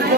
ਕਰਦੇ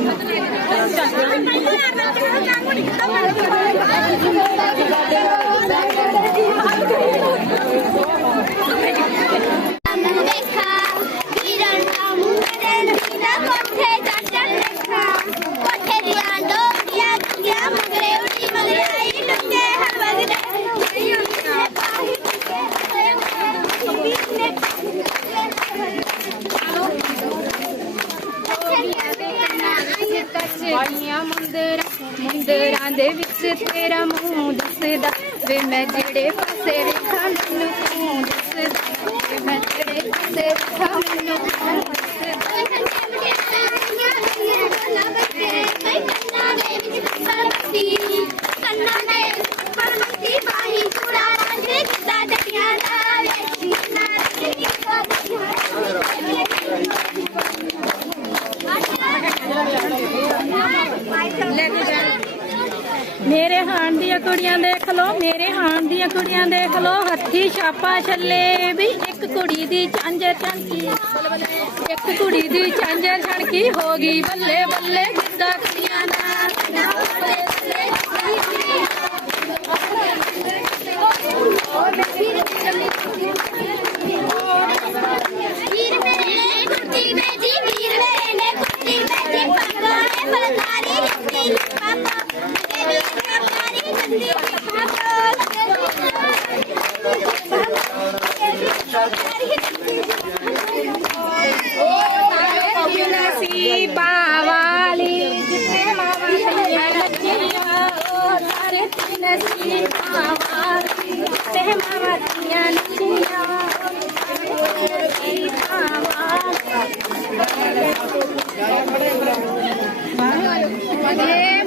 ਅੱਖਾਂ ਦੇ ਵਿੱਚ ਤੇਰਾ ਮੂੰਹ ਦਿਸਦਾ ਵੇ ਮੈਂ ਜਿਹੜੇ ਪਾਸੇ ਵੇਖਾਂ, ਮੈਨੂੰ ਤੂੰ ਦਿਸਦਾ। ਵੇ ਮੈਂ ਤੇਰੇ ਪਾਸੇ ਵੇਖਾਂ, ਮੈਨੂੰ ਤੂੰ ਕੰਨਾਂ ਕੁੜੀਆਂ ਦੇਖ ਲੋ ਮੇਰੇ ਹਾਣ ਦੀਆਂ ਕੁੜੀਆਂ ਦੇਖ ਲੋ ਹੱਥੀ ਛਾਪਾ ਛੱਲੇ ਵੀ ਇੱਕ ਕੁੜੀ ਦੀ ਚਾਂਜਰ ਛਣਕੀ ਇੱਕ ਕੁੜੀ ਦੀ ਚਾਂਜਰ ਛਣਕੀ ਹੋ ਗਈ ਬੱਲੇ ਬੱਲੇ ਗਿੱਧਾ ਕੁੜੀਆਂ ਦਾ। बावाली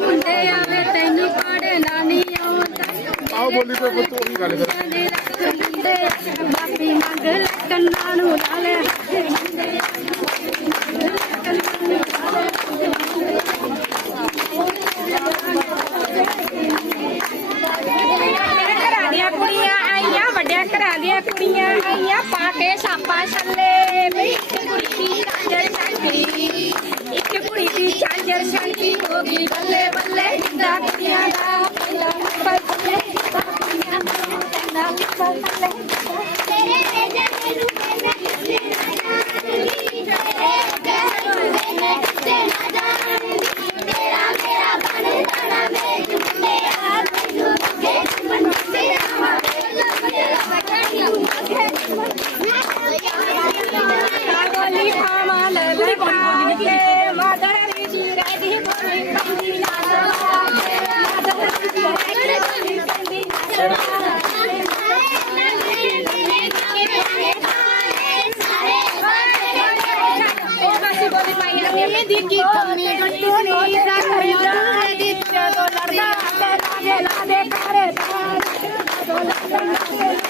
मुंडे आवे तेनू पढ़ नानी आओ बोली पे तो ही गल कर। Thank you.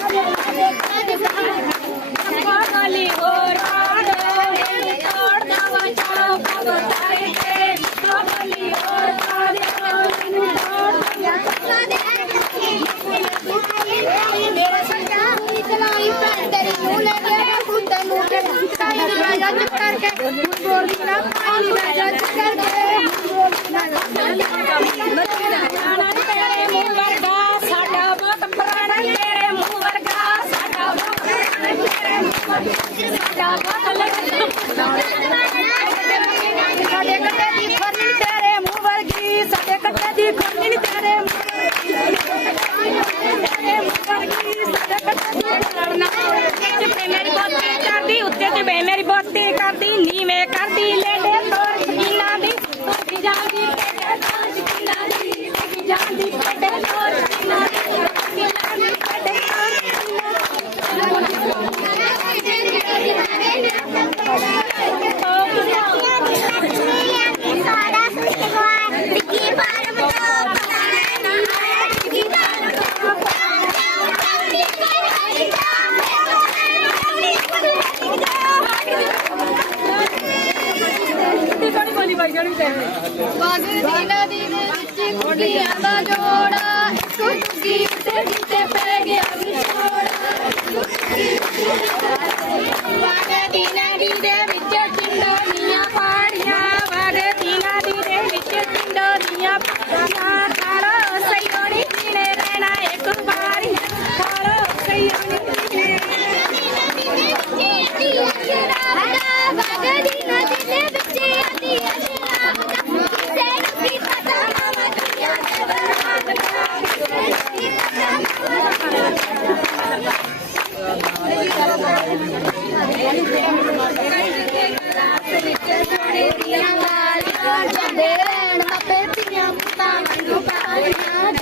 Mapepinya buta menuka ayah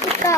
buta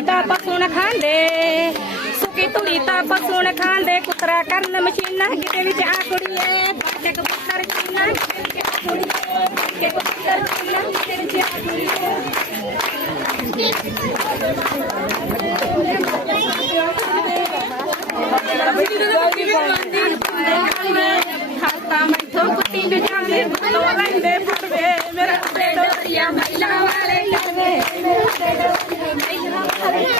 ਪਸੂਣ ਖਾਂਦੇ। ਸੁੱਕੀ ਧੂੜੀ ਤਾਂ ਪਸੂਣ ਖਾਂਦੇ। ਕੁਤਰਾ ਕਰਨ ਮਸ਼ੀਨਾਂ, ਕਿਤੇ ਵਿੱਚ ਆ ਕੁੜੀਏ ਬੱਚੇ ਕਬੂਤਰ ਚੀਨਾ ਕਿਤੇ ਵਿੱਚ ਆ ਕੁੜੀਏ ਬੱਚੇ ਕਬੂਤਰ ਚੀਨਾ ਕਿਤੇ ਵਿੱਚ ਆ ਕੁੜੀਏ। ਖਾਤਾ ਮੈਥੋਂ ਕੁੱਤੀ ਬਿਜਾਂਦੇ ਬੋਲੋ ਲੈਂਦੇ ਫੜਵੇ, ਮੇਰਾ ਬੇਡੋਰੀਆ ਮਹਿਲਾ Amen.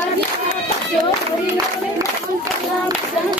Yo, yo,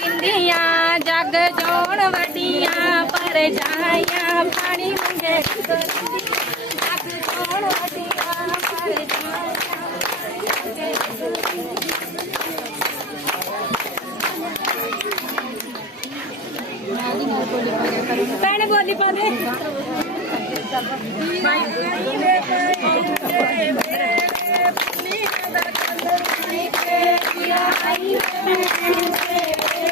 दिंदिया जग जोड़ वडिया पर जाया पानी मंगे जग भैन बोली पा दे Happy birthday.